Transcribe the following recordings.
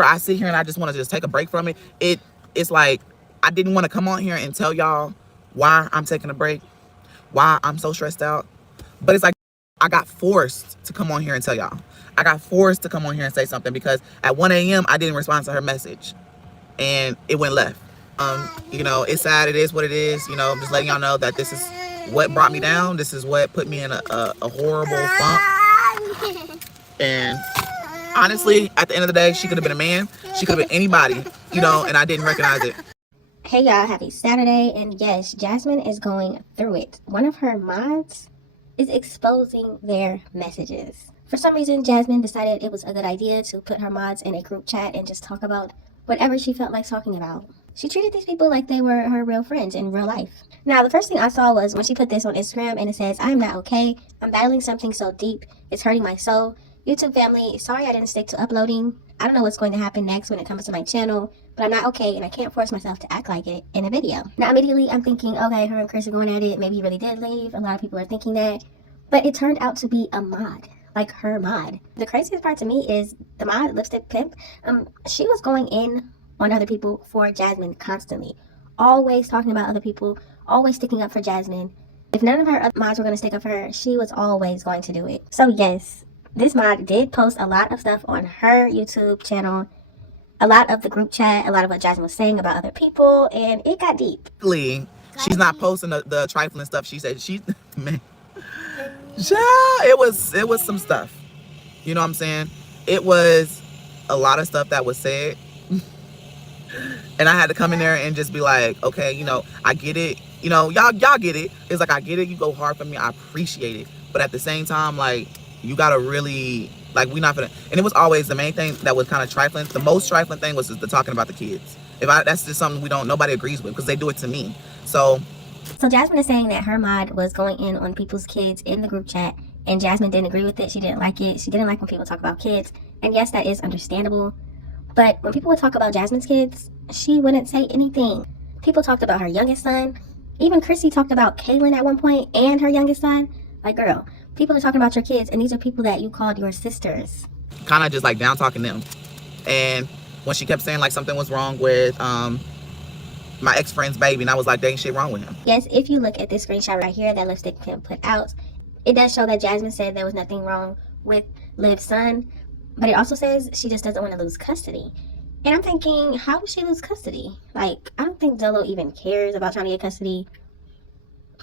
whenever I sit here and I just want to just take a break from it, it's like I didn't want to come on here and tell y'all why I'm taking a break, why I'm so stressed out. But it's like I got forced to come on here and tell y'all. I got forced to come on here and say something because at 1 a.m. I didn't respond to her message and it went left. You know, it's sad. It is what it is. You know, I'm just letting y'all know that this is what brought me down. This is what put me in a horrible funk. And honestly, at the end of the day, she could have been a man. She could have been anybody, you know, and I didn't recognize it. Hey y'all, happy Saturday. And yes, Jasmine is going through it. One of her mods is exposing their messages. For some reason, Jasmine decided it was a good idea to put her mods in a group chat and just talk about whatever she felt like talking about. She treated these people like they were her real friends in real life. Now, the first thing I saw was when she put this on Instagram and it says, "I'm not okay. I'm battling something so deep. It's hurting my soul. YouTube family, sorry I didn't stick to uploading. I don't know what's going to happen next when it comes to my channel, but I'm not okay and I can't force myself to act like it in a video." Now, immediately I'm thinking, okay, her and Chris are going at it. Maybe he really did leave. A lot of people are thinking that. But it turned out to be a mod. Like her mod. The craziest part to me is the mod, Lipstick Pimp, she was going in on other people for Jasmine constantly. Always talking about other people, always sticking up for Jasmine. If none of her other mods were going to stick up for her, she was always going to do it. So yes, this mod did post a lot of stuff on her YouTube channel, a lot of the group chat, a lot of what Jasmine was saying about other people, and it got deep. She's not posting the trifling stuff she said. Man. Yeah, it was some stuff. You know what I'm saying? It was a lot of stuff that was said. And I had to come in there and just be like, okay, you know, I get it. You know, y'all get it. It's like, I get it. You go hard for me. I appreciate it. But at the same time, like, you gotta really, like, we not gonna. And it was always the main thing that was kind of trifling. The most trifling thing was just the talking about the kids. That's just something nobody agrees with because they do it to me. So Jasmine is saying that her mod was going in on people's kids in the group chat, and Jasmine didn't agree with it. She didn't like it. She didn't like when people talk about kids. And yes, that is understandable. But when people would talk about Jasmine's kids, she wouldn't say anything. People talked about her youngest son. Even Chrissy talked about Kaylin at one point and her youngest son. Like, girl, people are talking about your kids, and these are people that you called your sisters. Kind of just like down talking them. And when she kept saying like something was wrong with my ex-friend's baby, and I was like, there ain't shit wrong with him. Yes, if you look at this screenshot right here that Lipstick Pimp put out, it does show that Jasmine said there was nothing wrong with Liv's son, but it also says she just doesn't want to lose custody. And I'm thinking, how would she lose custody? Like, I don't think Zolo even cares about trying to get custody.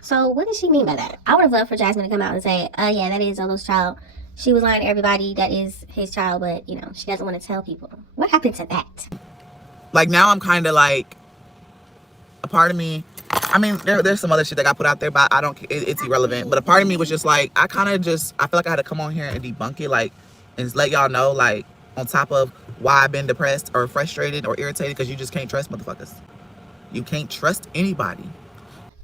So what does she mean by that? I would have loved for Jasmine to come out and say, yeah, that is Zolo's child. She was lying to everybody, that is his child, but, you know, she doesn't want to tell people. What happened to that? Like, now I'm kind of like, a part of me, I mean, there's some other shit that got put out there, but it's irrelevant. But a part of me was just like, I feel like I had to come on here and debunk it, like, and let y'all know, like, on top of why I've been depressed or frustrated or irritated, because you just can't trust motherfuckers. You can't trust anybody.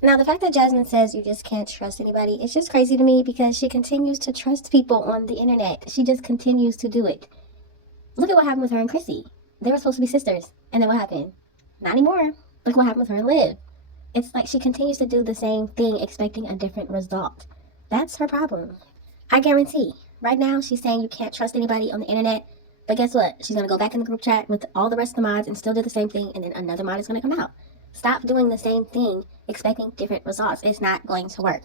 Now, the fact that Jasmine says you just can't trust anybody, it's just crazy to me because she continues to trust people on the internet. She just continues to do it. Look at what happened with her and Chrissy. They were supposed to be sisters. And then what happened? Not anymore. Look what happened with her and Liv. It's like she continues to do the same thing, expecting a different result. That's her problem. I guarantee. Right now, she's saying you can't trust anybody on the internet. But guess what? She's going to go back in the group chat with all the rest of the mods and still do the same thing. And then another mod is going to come out. Stop doing the same thing, expecting different results. It's not going to work.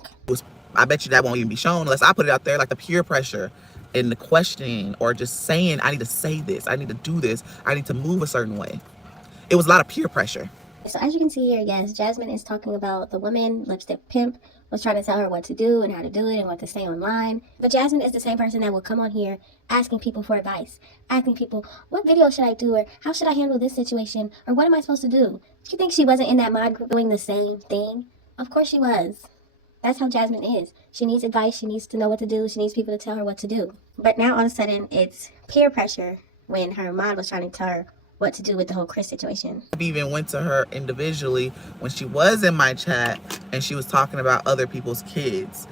I bet you that won't even be shown unless I put it out there, like the peer pressure and the questioning or just saying, I need to say this, I need to do this, I need to move a certain way. It was a lot of peer pressure. So as you can see here, yes, Jasmine is talking about the woman, Lipstick Pimp, was trying to tell her what to do and how to do it and what to say online. But Jasmine is the same person that will come on here asking people for advice, asking people, what video should I do, or how should I handle this situation, or what am I supposed to do? Do you think she wasn't in that mod group doing the same thing? Of course she was. That's how Jasmine is. She needs advice, she needs to know what to do, she needs people to tell her what to do. But now all of a sudden it's peer pressure when her mod was trying to tell her what to do with the whole Chris situation. I even went to her individually when she was in my chat and she was talking about other people's kids,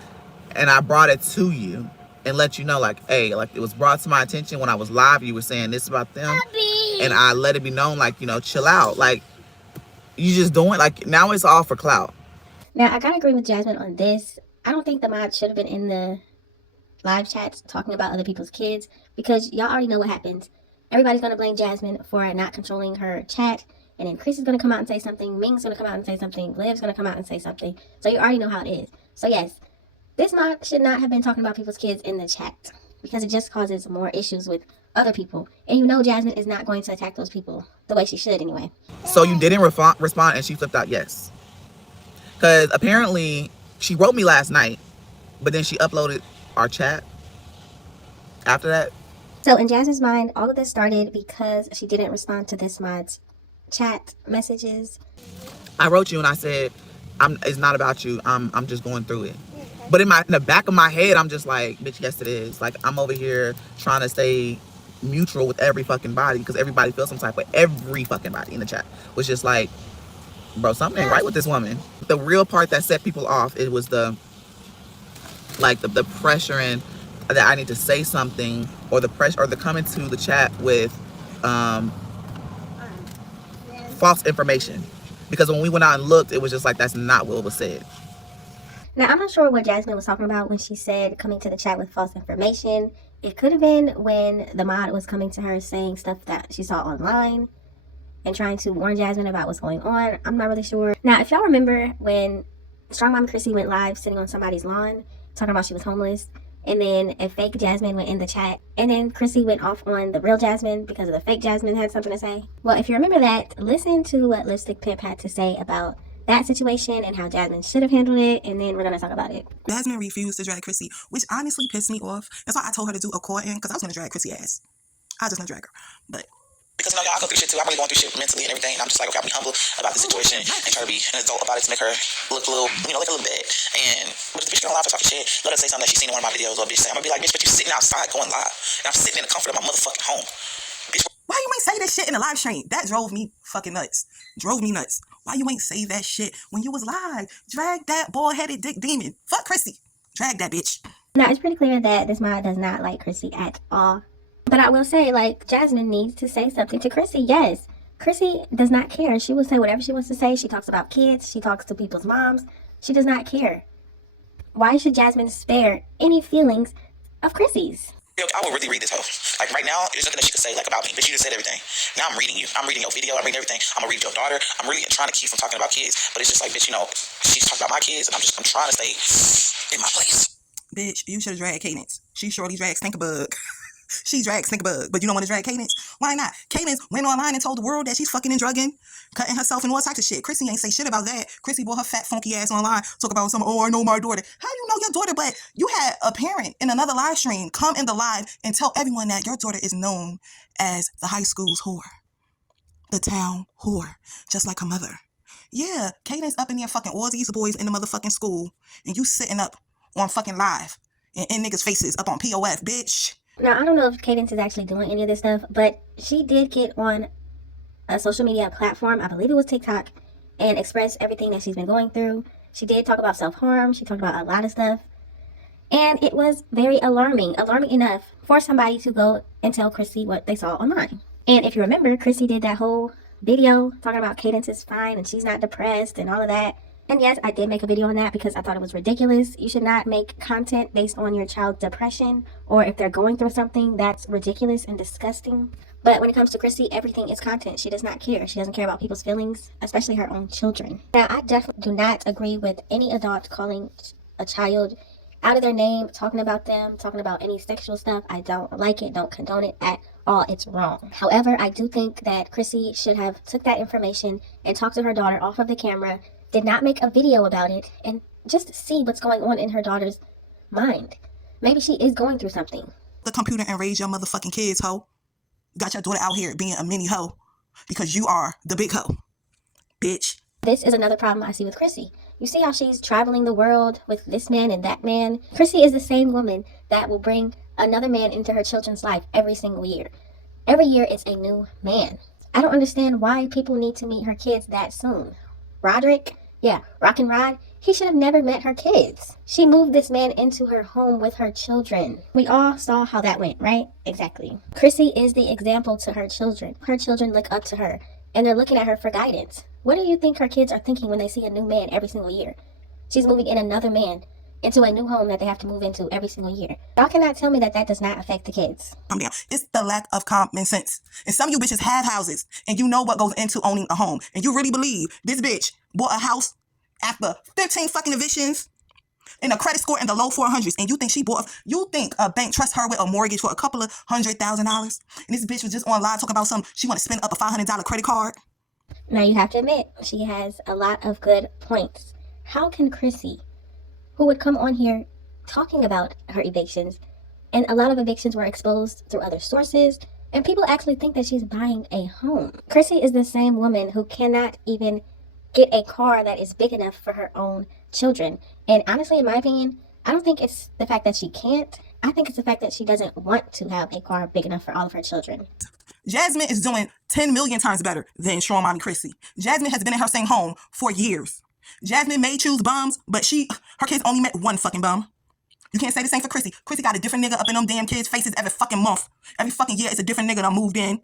and I brought it to you and let you know, like, hey, like, it was brought to my attention when I was live, you were saying this about them, and I let it be known, like, you know, chill out, like, you just doing, like, now it's all for clout. Now I gotta agree with Jasmine on this. I don't think the mod should have been in the live chats talking about other people's kids, because y'all already know what happens. Everybody's going to blame Jasmine for not controlling her chat. And then Chris is going to come out and say something. Ming's going to come out and say something. Liv's going to come out and say something. So you already know how it is. So yes, this mod should not have been talking about people's kids in the chat, because it just causes more issues with other people. And you know Jasmine is not going to attack those people the way she should anyway. So you didn't respond and she flipped out yes. Because apparently she wrote me last night, but then she uploaded our chat after that. So in Jasmine's mind, all of this started because she didn't respond to this mod's chat messages. I wrote you and I said, it's not about you. I'm just going through it. But in the back of my head, I'm just like, bitch, yes it is. Like, I'm over here trying to stay mutual with every fucking body, because everybody feels some type of, every fucking body in the chat was just like, bro, something ain't right with this woman. The real part that set people off, it was the pressure and that I need to say something, or the pressure, or the coming to the chat with false information. Because when we went out and looked, it was just like, that's not what was said. Now, I'm not sure what Jasmine was talking about when she said coming to the chat with false information. It could have been when the mod was coming to her saying stuff that she saw online and trying to warn Jasmine about what's going on. I'm not really sure. Now, if y'all remember when Strongmommy Chrissy went live sitting on somebody's lawn talking about she was homeless, and then a fake Jasmine went in the chat, and then Chrissy went off on the real Jasmine because of the fake Jasmine had something to say. Well, if you remember that, listen to what Lipstick Pimp had to say about that situation and how Jasmine should have handled it, and then we're going to talk about it. Jasmine refused to drag Chrissy, which honestly pissed me off. That's why I told her to do a court in, because I was going to drag Chrissy ass. I was just going to drag her. But because, you know, y'all go through shit too. I'm really going through shit mentally and everything. And I'm just like, okay, I'll be humble about the situation and try to be an adult about it to make her look a little, you know, like a little bad. And but if the bitch gonna lie for talking shit, let her say something that she's seen in one of my videos, or bitch say, I'm gonna be like, bitch, but you sitting outside going live, and I'm sitting in the comfort of my motherfucking home. Bitch, why you ain't say this shit in the live stream? That drove me fucking nuts. Drove me nuts. Why you ain't say that shit when you was live? Drag that bald-headed dick demon. Fuck Chrissy. Drag that bitch. Now, it's pretty clear that this mod does not like Chrissy at all. But I will say, like, Jasmine needs to say something to Chrissy. Yes, Chrissy does not care. She will say whatever she wants to say. She talks about kids. She talks to people's moms. She does not care. Why should Jasmine spare any feelings of Chrissy's? I will really read this hoe. Like, right now, there's nothing that she could say, like, about me. But you just said everything. Now I'm reading you. I'm reading your video. I'm reading everything. I'm gonna read your daughter. I'm really trying to keep from talking about kids. But it's just like, bitch, you know, she's talking about my kids, and I'm trying to stay in my place. Bitch, you should have dragged Cadence. She surely dragged Stinkabug. She dragged Stinkabug, but you don't want to drag Cadence? Why not? Cadence went online and told the world that she's fucking and drugging, cutting herself and all types of shit. Chrissy ain't say shit about that. Chrissy brought her fat, funky ass online, talk about some, oh, I know my daughter. How you know your daughter? But you had a parent in another live stream come in the live and tell everyone that your daughter is known as the high school's whore. The town whore. Just like her mother. Yeah, Cadence up in there fucking all these boys in the motherfucking school, and you sitting up on fucking live and in niggas' faces up on POF, bitch. Now, I don't know if Cadence is actually doing any of this stuff, but she did get on a social media platform, I believe it was TikTok, and express everything that she's been going through. She did talk about self-harm. She talked about a lot of stuff. And it was very alarming enough for somebody to go and tell Chrissy what they saw online. And if you remember, Chrissy did that whole video talking about Cadence is fine and she's not depressed and all of that. And yes, I did make a video on that because I thought it was ridiculous. You should not make content based on your child's depression, or if they're going through something. That's ridiculous and disgusting. But when it comes to Chrissy, everything is content. She does not care. She doesn't care about people's feelings, especially her own children. Now, I definitely do not agree with any adult calling a child out of their name, talking about them, talking about any sexual stuff. I don't like it, don't condone it at all. It's wrong. However, I do think that Chrissy should have took that information and talked to her daughter off of the camera, did not make a video about it, and just see what's going on in her daughter's mind. Maybe she is going through something. The computer and raise your motherfucking kids, hoe. You got your daughter out here being a mini hoe because you are the big hoe, bitch. This is another problem I see with Chrissy. You see how she's traveling the world with this man and that man? Chrissy is the same woman that will bring another man into her children's life every single year. Every year it's a new man. I don't understand why people need to meet her kids that soon. Roderick, yeah, Rock and Rod, he should have never met her kids. She moved this man into her home with her children. We all saw how that went, right? Exactly. Chrissy is the example to her children. Her children look up to her, and they're looking at her for guidance. What do you think her kids are thinking when they see a new man every single year? She's moving in another man into a new home that they have to move into every single year. Y'all cannot tell me that that does not affect the kids. Calm down. It's the lack of common sense. And some of you bitches have houses and you know what goes into owning a home. And you really believe this bitch bought a house after 15 fucking evictions and a credit score in the low 400s. And you think a bank trusts her with a mortgage for a couple of $100,000? And this bitch was just online talking about something. She want to spend up a $500 credit card. Now you have to admit, she has a lot of good points. How can Chrissy, who would come on here talking about her evictions, and a lot of evictions were exposed through other sources, and people actually think that she's buying a home. Chrissy is the same woman who cannot even get a car that is big enough for her own children. And honestly, in my opinion, I don't think it's the fact that she can't. I think it's the fact that she doesn't want to have a car big enough for all of her children. Jasmine is doing 10 million times better than Strongmommy Chrissy. Jasmine has been in her same home for years. Jasmine may choose bums, but her kids only met one fucking bum. You can't say the same for Chrissy. Chrissy got a different nigga up in them damn kids' faces every fucking month. Every fucking year, it's a different nigga that moved in.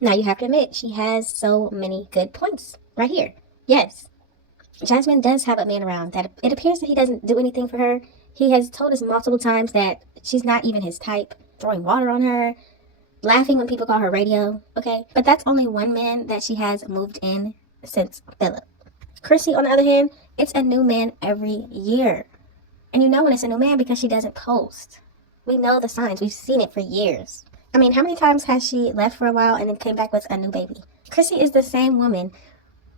Now you have to admit, she has so many good points right here. Yes, Jasmine does have a man around that it appears that he doesn't do anything for her. He has told us multiple times that she's not even his type, throwing water on her, laughing when people call her radio, okay? But that's only one man that she has moved in since Philip. Chrissy, on the other hand, it's a new man every year. And you know when it's a new man because she doesn't post. We know the signs. We've seen it for years. I mean, how many times has she left for a while and then came back with a new baby? Chrissy is the same woman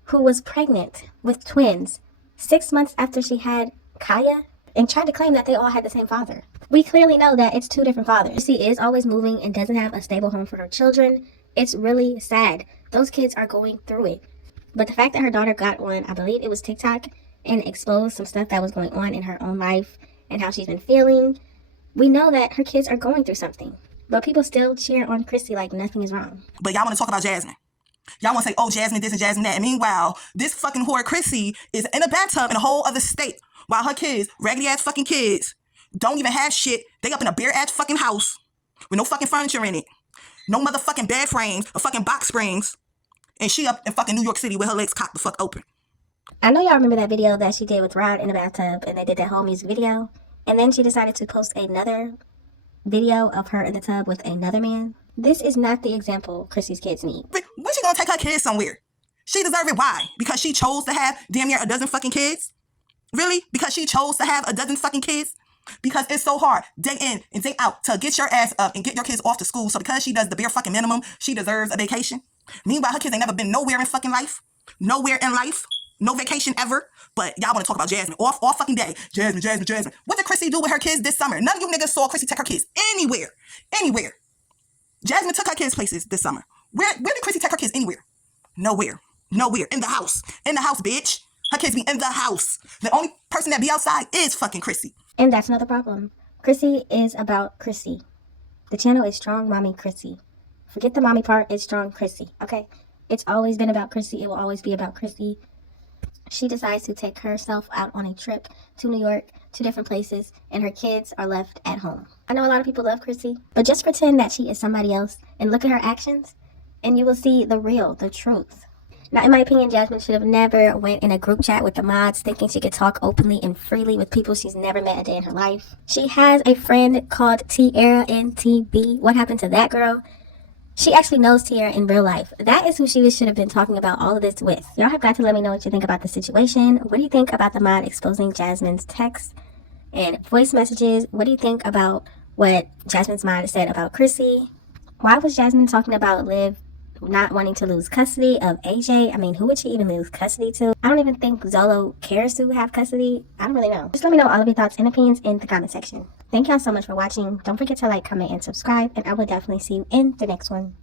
who was pregnant with twins 6 months after she had Kaya and tried to claim that they all had the same father. We clearly know that it's two different fathers. Chrissy is always moving and doesn't have a stable home for her children. It's really sad. Those kids are going through it. But the fact that her daughter got on, I believe it was TikTok, and exposed some stuff that was going on in her own life and how she's been feeling, we know that her kids are going through something. But people still cheer on Chrissy like nothing is wrong. But y'all want to talk about Jasmine. Y'all want to say, oh, Jasmine this and Jasmine that. And meanwhile, this fucking whore Chrissy is in a bathtub in a whole other state. While her kids, raggedy ass fucking kids, don't even have shit. They up in a bare ass fucking house with no fucking furniture in it. No motherfucking bed frames or fucking box springs. And she up in fucking New York City with her legs cocked the fuck open. I know y'all remember that video that she did with Rod in the bathtub, and they did that whole music video. And then she decided to post another video of her in the tub with another man. This is not the example Chrissy's kids need. When she gonna take her kids somewhere? She deserve it. Why? Because she chose to have damn near a dozen fucking kids? Really? Because she chose to have a dozen fucking kids? Because it's so hard day in and day out to get your ass up and get your kids off to school. So because she does the bare fucking minimum, she deserves a vacation. Meanwhile, her kids ain't never been nowhere in fucking life. Nowhere in life. No vacation ever. But y'all want to talk about Jasmine all fucking day. Jasmine, Jasmine, Jasmine. What did Chrissy do with her kids this summer? None of you niggas saw Chrissy take her kids anywhere. Anywhere. Jasmine took her kids places this summer. Where did Chrissy take her kids anywhere? Nowhere. Nowhere. In the house. In the house, bitch. Her kids be in the house. The only person that be outside is fucking Chrissy. And that's another problem. Chrissy is about Chrissy. The channel is Strongmommy Chrissy. Forget the mommy part, it's Strong Chrissy, okay? It's always been about Chrissy. It will always be about Chrissy. She decides to take herself out on a trip to New York, to different places, and her kids are left at home. I know a lot of people love Chrissy, but just pretend that she is somebody else and look at her actions, and you will see the real, the truth. Now, in my opinion, Jasmine should have never went in a group chat with the mods thinking she could talk openly and freely with people she's never met a day in her life. She has a friend called Tierra NTB. What happened to that girl? She actually knows Tierra in real life. That is who she should have been talking about all of this with. Y'all have got to let me know what you think about the situation. What do you think about the mod exposing Jasmine's texts and voice messages? What do you think about what Jasmine's mod said about Chrissy? Why was Jasmine talking about Liv not wanting to lose custody of AJ? I mean, who would she even lose custody to? I don't even think Zolo cares to have custody. I don't really know. Just let me know all of your thoughts and opinions in the comment section. Thank y'all so much for watching. Don't forget to like, comment, and subscribe, and I will definitely see you in the next one.